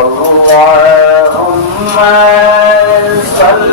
اللهم صل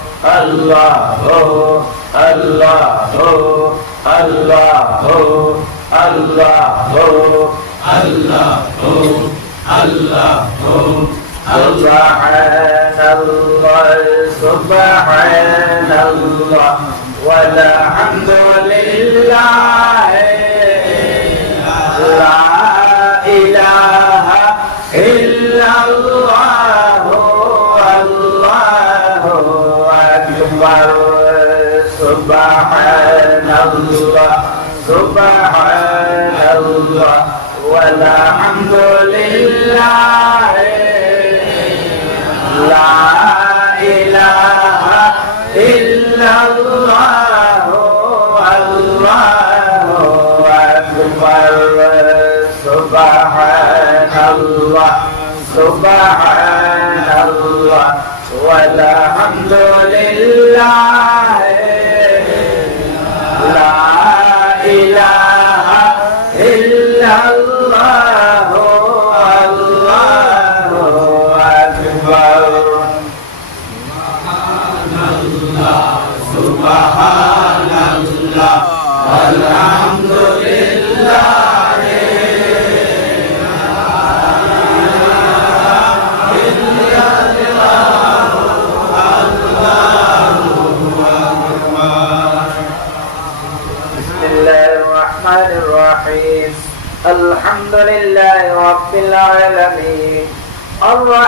আল্লাহ আল্লাহ আল্লাহ আল্লাহ আল্লাহ আল্লাহ سبحان الله سبحان الله ولا حمد لله لا الله سبحان الله والحمد لله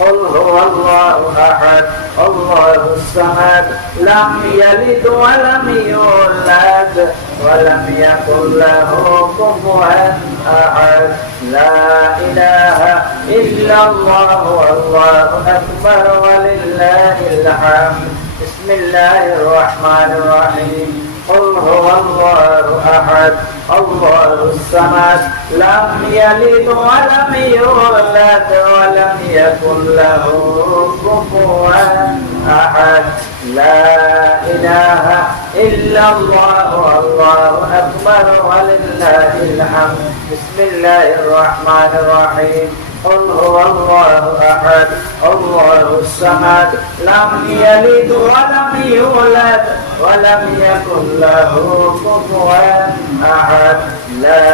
قل هو الله أحد الله الصمد لم يلد ولم يولد ولم يكن له كفوا أحد. لا إله إلا الله والله أكبر ولله الحمد. بسم الله الرحمن الرحيم. قل هو الله أحد الله الصمد لم يلد ولم يولد ولم يكن له كفوا أحد. لا إله إلا الله والله أكبر ولله الحمد. بسم الله الرحمن الرحيم. قل هو الله أحد الله الصمد لم يلد ولم يولد ولم يكن له كفوا أحد. لا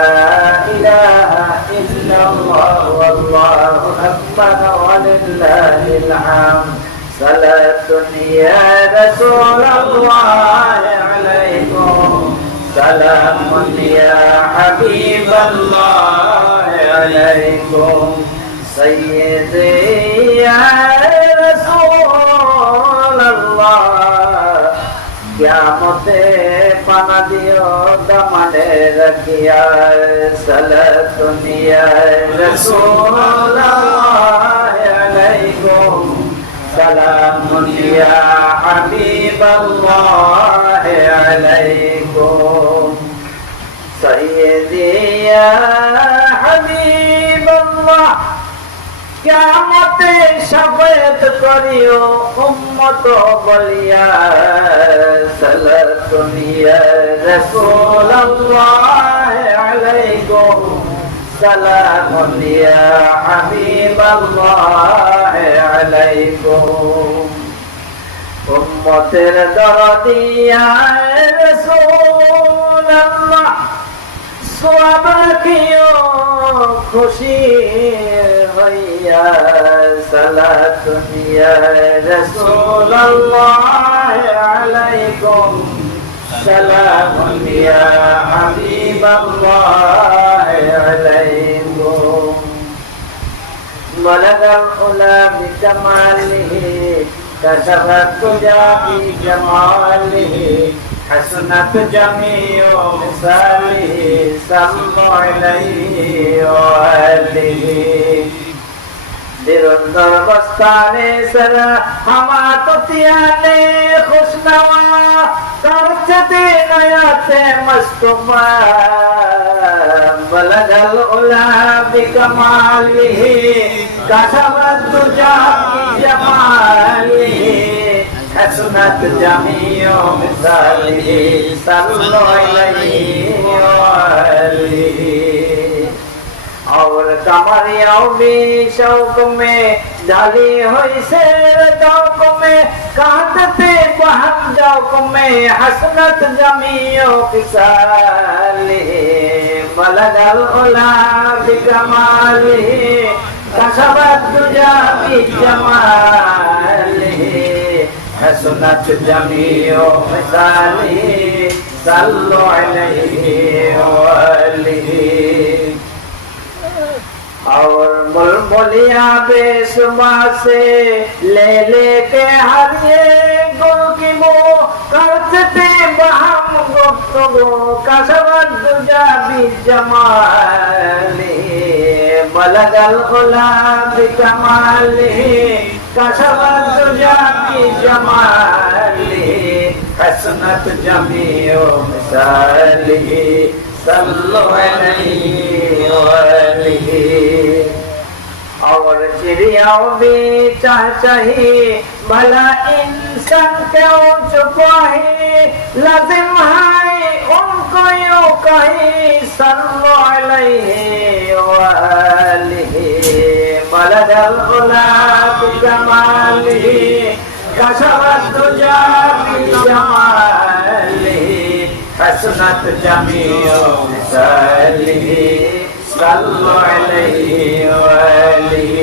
إله إلا الله والله أكبر ولله الحمد. صلاة يا رسول الله عليكم. سلام يا حبيب الله عليكم. سيدي يا رسول الله قیامتے پانا دیو دمانے رکھیا صلت دیا رسول اللہ علیکم سلام یا حبیب اللہ علیکم سیدی یا حبیب اللہ কেমতে শপথ করিও উম্মত বলিয়া সালাতুনিয়া রাসূলুল্লাহ আলাইকুম, সালামুন ইয়া হাবিবাল্লাহ আলাইকুম। উম্মতের দরদিয়া রাসূলুল্লাহ সোয়াবাকিও খুশি হইয়া সালা তুমিয়া রসুল্লাহ আলাইকুম সালাম ইয়া হাবিবাল্লাহ আলাইকুম বলগা উলা বিকমালিহি كشف الدجى بجماله حسنت جميع مثاله صلوا عليه وآله দিরন্দর বস্তানে সর হামা ততিয়ানে খুশনওয়া করচতে নয়াতে মস্তুমা বলগল উলা বিকমালিহি কাশবত তুজা কি জমালিহি حسنت جميع مثاله صلوا عليه তোমার আওমি শৌক মে জালি হইছে দৌক মে কাঁদতে বহাম দৌক মে হসনত জমিও কিসালে বলগল উলা বিকমালে কসবত দুজা বিজমালে حسنت جميع مثاله صلوا عليه وآله और मुलमुलिया बेसुमा से ले लेके हर ये गुल की वो करते बहम गुफ्तगू का सबद दुजा भी जमाली बलगल गुलाब कमाली का सबद दुजा भी जमाली हसनत जमीओ मिसाली सल्लल्लाहु अलैहि وآله اور چڑیاؤں चाह چاہ چاہیے इंसान انسان کیوں چھپا ہے لازم ہے ان کو یوں کہیں سلم علیہ وآلہ بلد الغلاب جمالہ کشف الدجا بجمالہ حسنت جمیع مثالہ صلوا عليه وآله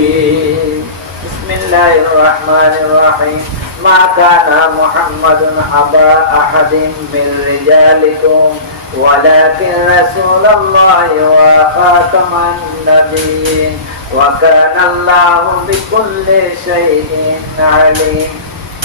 بسم الله الرحمن الرحيم ما كان محمد أبا أحد من رجالكم ولكن رسول الله وخاتم النبيين وكان الله بكل شيء عليم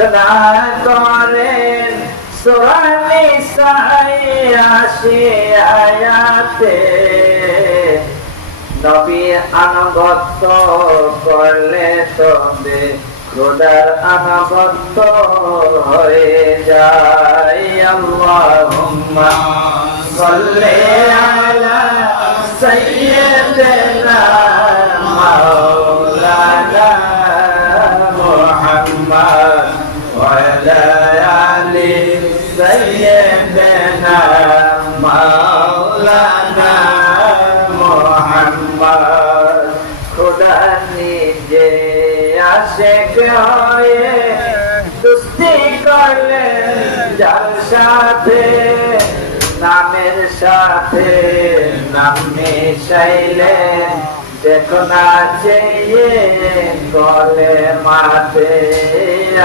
ঘোষণা করেন সোহানি সাহাই আয়াতে। নবী আনুগত্য করলে তবে খোদার আনুগত্য হয়ে যায়। আল্লাহুম্মা সাল্লি আলা সাইয়্যিদিনা মাওলানা মুহাম্মদ। আলা আলি সাইয়্যিদিনা মাওলানা মুহাম্মদ খোদা নিজে আশেক হয়ে দুস্তি করলেন সাথে, নামের সাথে নাম মিশাইলেন দেখো না চেয়ে গলে মাতে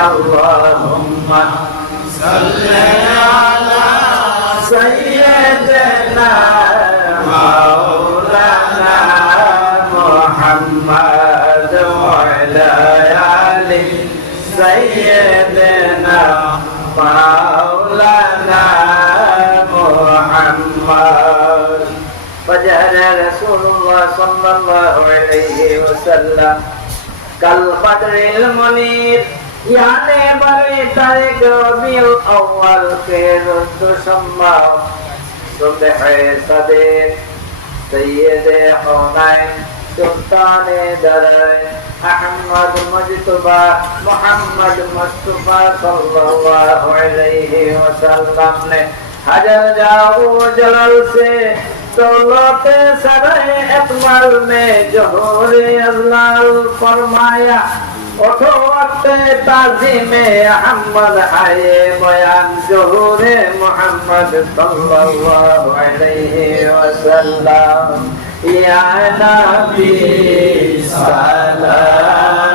আল্লাহুম্মা। সাল্লি আলা সাইয়্যিদিনা মাওলানা মুহাম্মদ। صلى الله عليه وسلم كالبدر المنير يعني بري طريق ربيع الأول خير تسمى صبح صديق سيد حنين سلطان درين أحمد مجتبى محمد مصطفى صلى الله عليه وسلم نے حجر جاؤ جلل سے दौलते सरे अकमल में जोहरे अल्लाह फरमाया उठो वक्त ताजी में अहमद आए बयान जोहरे मोहम्मद सल्लल्लाहु अलैहि वसल्लम या नबी सलाम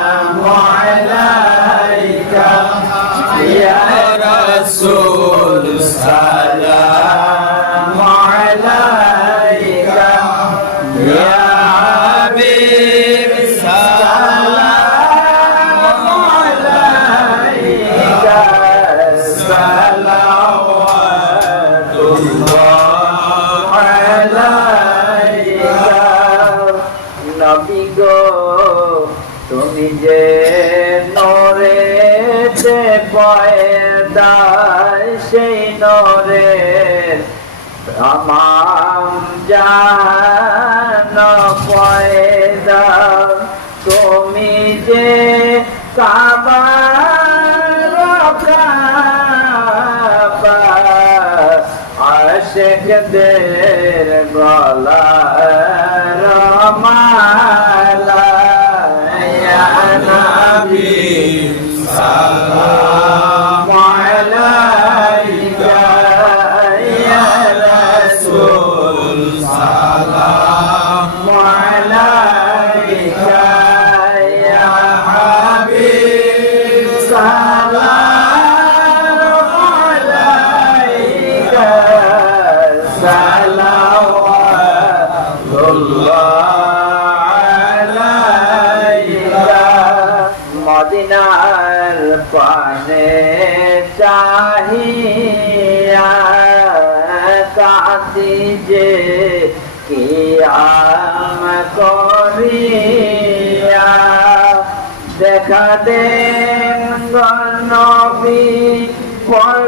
তুমি যে নরে যে পয়দা সেই নরে আমার জান পয়দা তুমি যে কাবার আশেকদের গলা করিয়া দেখা দেন নবী পর্দা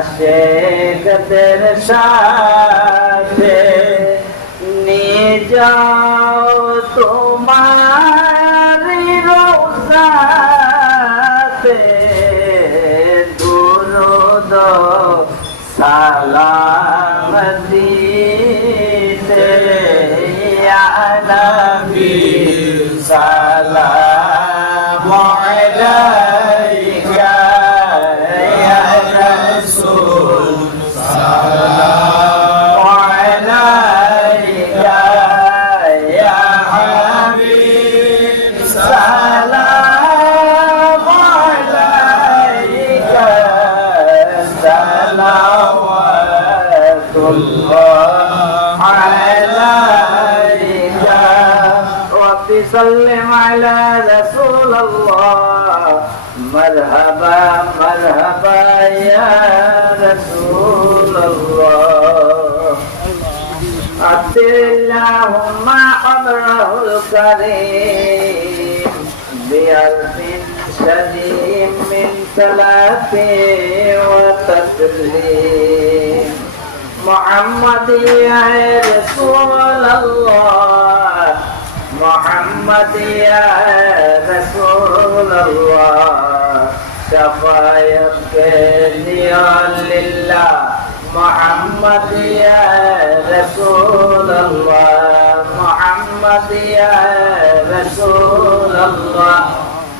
আশেকদের সাথে নিয়ে যাও من صلاة وتسليم محمد يا رسول الله محمد يا رسول الله شفايتك لله محمد يا رسول الله محمد يا رسول الله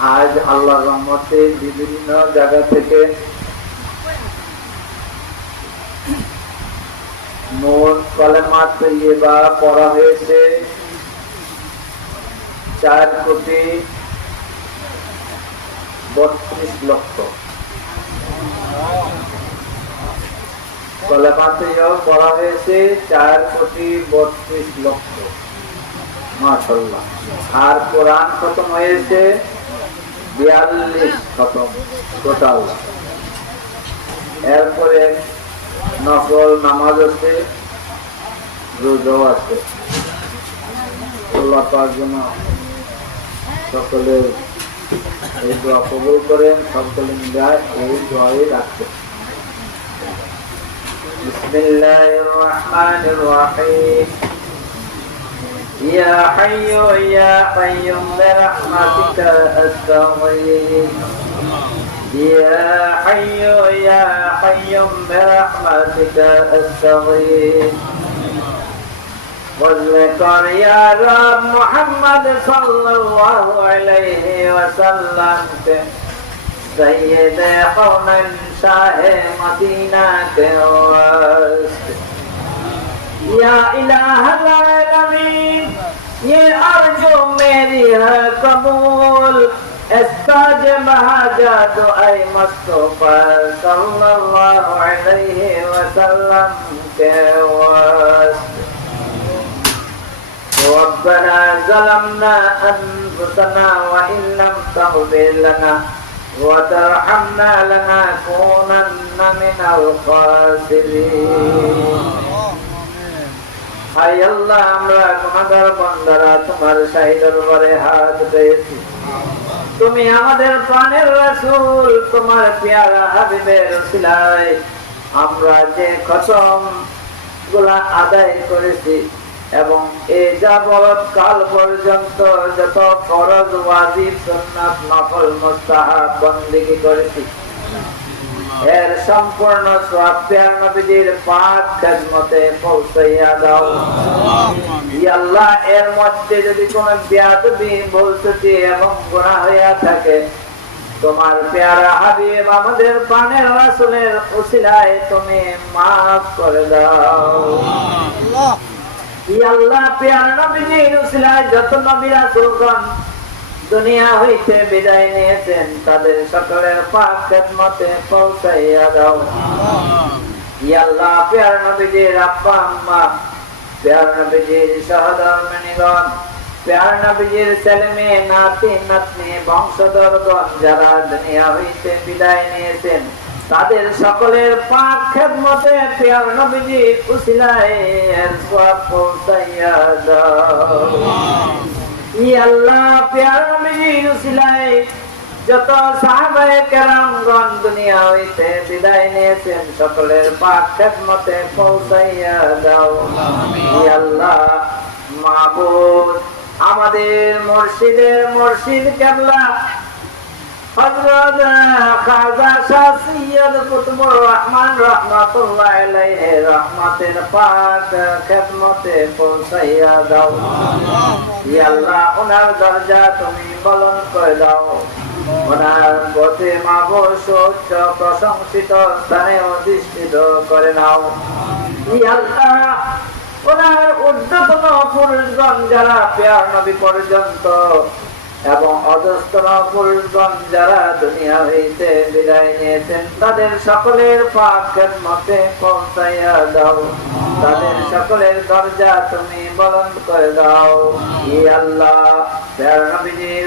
আজ আল্লাহ রহমতে বিভিন্ন জায়গা থেকে মোট কলেমা তৈবা পড়া হয়েছে। চার কোটি বত্রিশ লক্ষ। কলেমা পড়া হয়েছে চার কোটি বত্রিশ লক্ষ। মাশাল্লাহ আর কোরআন খতম হয়েছে। বিয়াল্লিশ খতম টোটাল এরপরে নকল নামাজ আছে রোজাও আছে আল্লাহ পাক যেন সকলের এই দোয়া কবুল করেন সকলে মিলে এই দোয়াই রাখবেন بسم الله الرحمن الرحيم يا حي يا قيوم برحمتك أستغيث. يا حي يا قيوم برحمتك أستغيث. واذكر يا رب محمد صلى الله عليه وسلم. سید قوم شاہ مدینہ کے واسطے یا الہ العالمین یہ ارجو میری ہے قبول استاج بہاجا تو اے مصطفیٰ صلی اللہ علیہ وسلم کے واسطے ربنا ظلمنا أنفسنا وإن لم تغفر لنا وترحمنا لنكونن من الخاسرين হাই আল্লাহ, আমরা গুনাহগার বান্দারা তোমার শাহী দরবারে হাত পেয়েছি তুমি আমাদের প্রাণের রাসূল, তোমার পেয়ারা হাবিবের উসিলায় আমরা যে কসমগুলা আদায় করেছি এবং এ যাবৎ কাল পর্যন্ত যত ফরজ, ওয়াজিব, সুন্নাত, নফল, মুস্তাহাব, বন্দেগী করেছি। এর সম্পূর্ণ সওয়াব পেয়ার নবীজির পাক খেদমতে পৌঁছাইয়া দাও। আল্লাহ। এর মধ্যে যদি কোন বিয়াদবি বলতেছি এবং গুনাহ হইয়া থাকে তোমার পেয়ারা হাবিব আমাদের প্রাণের রাসূলের উসিলায় তুমি মাফ করে দাও। ই আল্লাহ পেয়ার নবীজির উসিলায় যত নবী রাসূলগণ দুনিয়া হইতে বিদায় নিয়েছেন তাদের সকলের পাক খেদমতে পৌঁছাইয়া দাও। ই আল্লাহ পেয়ার নবীজির আব্বা আম্মা পেয়ার নবীজির পেয়ার নবীজির ছেলে মেয়ে নাতি নাতনি বংশধরগণ যারা দুনিয়া হইতে বিদায় নিয়েছেন তাদের সকলের পাক খেদমতে পেয়ার নবীজি উসিলায় পৌঁছাইয়া দাও। যত সাহাবায়ে কেরামগণ দুনিয়া হইতে বিদায় নিয়েছেন সকলের পাক খেদমতে পৌঁছাইয়া দাও আল্লাহ আমাদের মসজিদের মসজিদ কেবলা হযরত খাজা শাহ সৈয়দ কুতুবুর রহমান রাহমাতুল্লাহ আলাইহি রহমাতের পাক খেদমতে পৌঁছাইয়া দাও। ই আল্লাহ ওনার দরজা তুমি বলন করে দাও। ওনার পথে মাগো সচ্চ প্রশংসিত স্থানে অধিষ্ঠিত করে নাও। আল্লাহ ওনার ঊর্ধ্বতন পুরুষগণ যারা পেয়ার নবী পর্যন্ত এবং অজস্র পুরুষগণ যারা দুনিয়া হইতে বিদায় নিয়েছেন, তাদের সকলের পাখের মতে পৌঁছাইয়া দাও। তাদের সকলের দরজা তুমি বলন্দ করে দাও। ই আল্লাহ নবীজির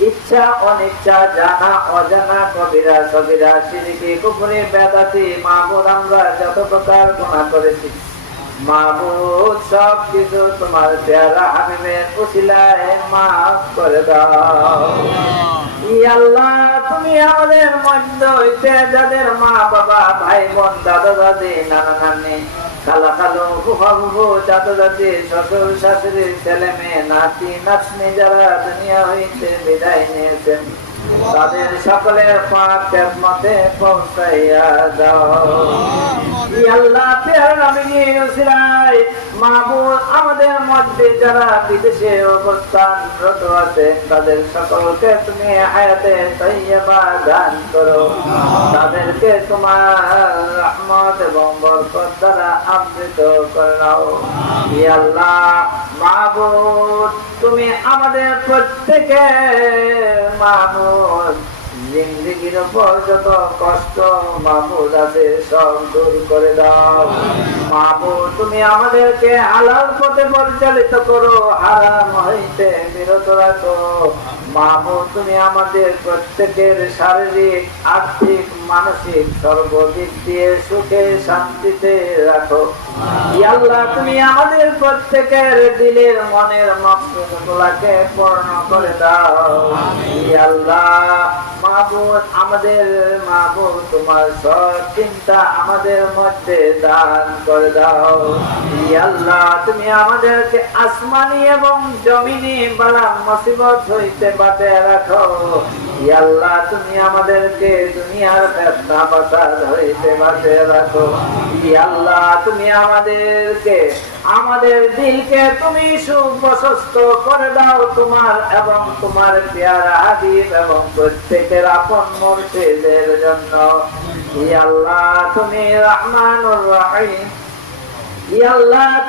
ইচ্ছা, অনিচ্ছা, জানা, অজানা, কবিরা, সবিরা কুপুরি আমরা যত প্রকার গুণা করেছি। সব কিছু তোমার পেয়ারা হাবিবের উসিলায় মাফ করে দাও। আল্লাহ, তুমি আমাদের মধ্য হইতে যাদের মা বাবা ভাই বোন দাদা দাদি নানা নানি খালা খালো ফুফা ফুফু চাচা চাচি শ্বশুর শাশুড়ি ছেলে মেয়ে নাতি, নাতনি যারা দুনিয়া হইতে বিদায় নিয়েছেন। তাদের সকলের মতে পৌঁছাইয়া দাও। আল্লাহ। পেয়ার নবীজি উসিলাই মাহবুব আমাদের মধ্যে যারা বিদেশে অবস্থানরত আছে তাদের সকলকে তুমি হায়াতে তৈয়বা দান করো। তাদেরকে তোমার রহমত এবং বরকত দ্বারা আবৃত করাও আল্লাহ মাহবুব তুমি আমাদের প্রত্যেকে মাহবুব জিন্দিগির উপর যত কষ্ট মাহবুদ আছে, সব দূর করে দাও। মাহবুদ তুমি আমাদেরকে হালাল পথে পরিচালিত করো, হারাম হইতে বিরত রাখো। মাহবুদ তুমি আমাদের প্রত্যেকের শারীরিক, আর্থিক মানসিক সর্বদিক দিয়ে সুখে শান্তিতে রাখো। ইয়া আল্লাহ তুমি আমাদের প্রত্যেকের দিলের মনের মকসদগুলোকে পূর্ণ করে দাও। ইয়া আল্লাহ মাহবুব আমাদের মাহবুব তোমার সব চিন্তা আমাদের মধ্যে দান করে দাও। আল্লাহ তুমি আমাদেরকে আসমানি এবং জমিনি বালা মুসিবত হইতে বাঁচে রাখো। তুমি আমাদেরকে দুনিয়ার হইতে রাখো। তুমি আমাদেরকে, আমাদের দিলকে তুমি সুপ্রশস্ত করে দাও তোমার এবং তোমার পেয়ারা হাবিব এবং প্রত্যেকের আপন মুর্শিদের জন্য। তুমি রহমানুর রহিম।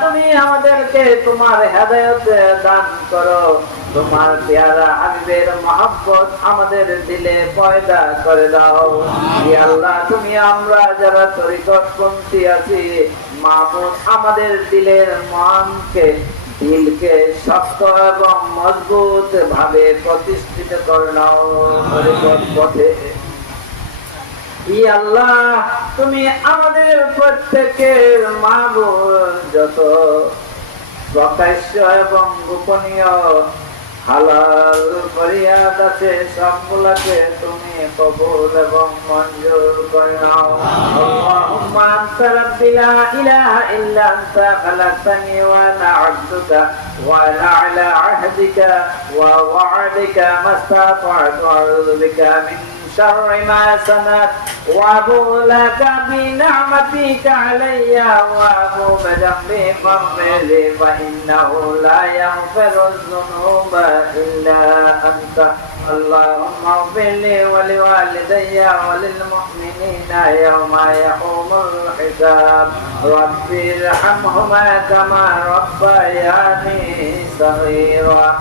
তুমি আমাদেরকে তোমার হেদায়ত দান করো। তোমার পেয়ারা হাবিবের মহব্বত আমাদের দিলে পয়দা করে দাও। আল্লাহ, তুমি আমরা যারা তরিকত পন্থী আছি মাহমুদ আমাদের দিলের মনকে, দিলকে শক্ত এবং মজবুত ভাবে প্রতিষ্ঠিত করে নাও পথে ই আল্লাহ, তুমি আমাদের প্রত্যেকের মাহবুব যত প্রকাশ্য এবং গোপনীয় হালাল ফরিয়াদ আছে সবগুলাকে তুমি কবুল এবং মঞ্জুর করে নাও আল্লাহুম্মা আনতা রাব্বি লা ইলাহা ইল্লা আনতা খালাকতানি ওয়া আনা আবদুকা ওয়া আনা আলা আহদিকা ওয়া ওয়া'দিকা মাস্তাতা'তু আউযু বিকা মিন شر ما سنت وابو لك بنعمتك علي وابو بذنبي فاغفر فإنه لا يغفر الذنوب إلا أنت. اللهم اغفر لي ولوالدي وللمؤمنين يوم يقوم الحساب. رب ارحمهما كما ربياني صغيرا.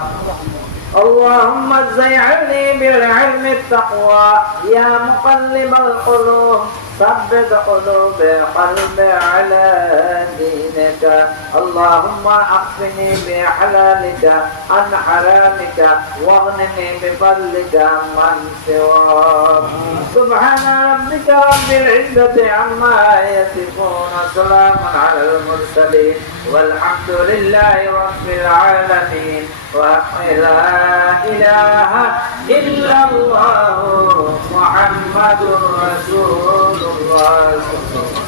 اللهم زيعني بالعلم التقوى. يا مقلب القلوب ثبت قلوب قلبي على دينك اللهم اقفني بحلالك عن حرامك واغنني بفضلك عمن سواك سبحان ربك رب العزة عما يصفون سلام على المرسلين والحمد لله رب العالمين ولا إله إلا الله محمد رسول الله.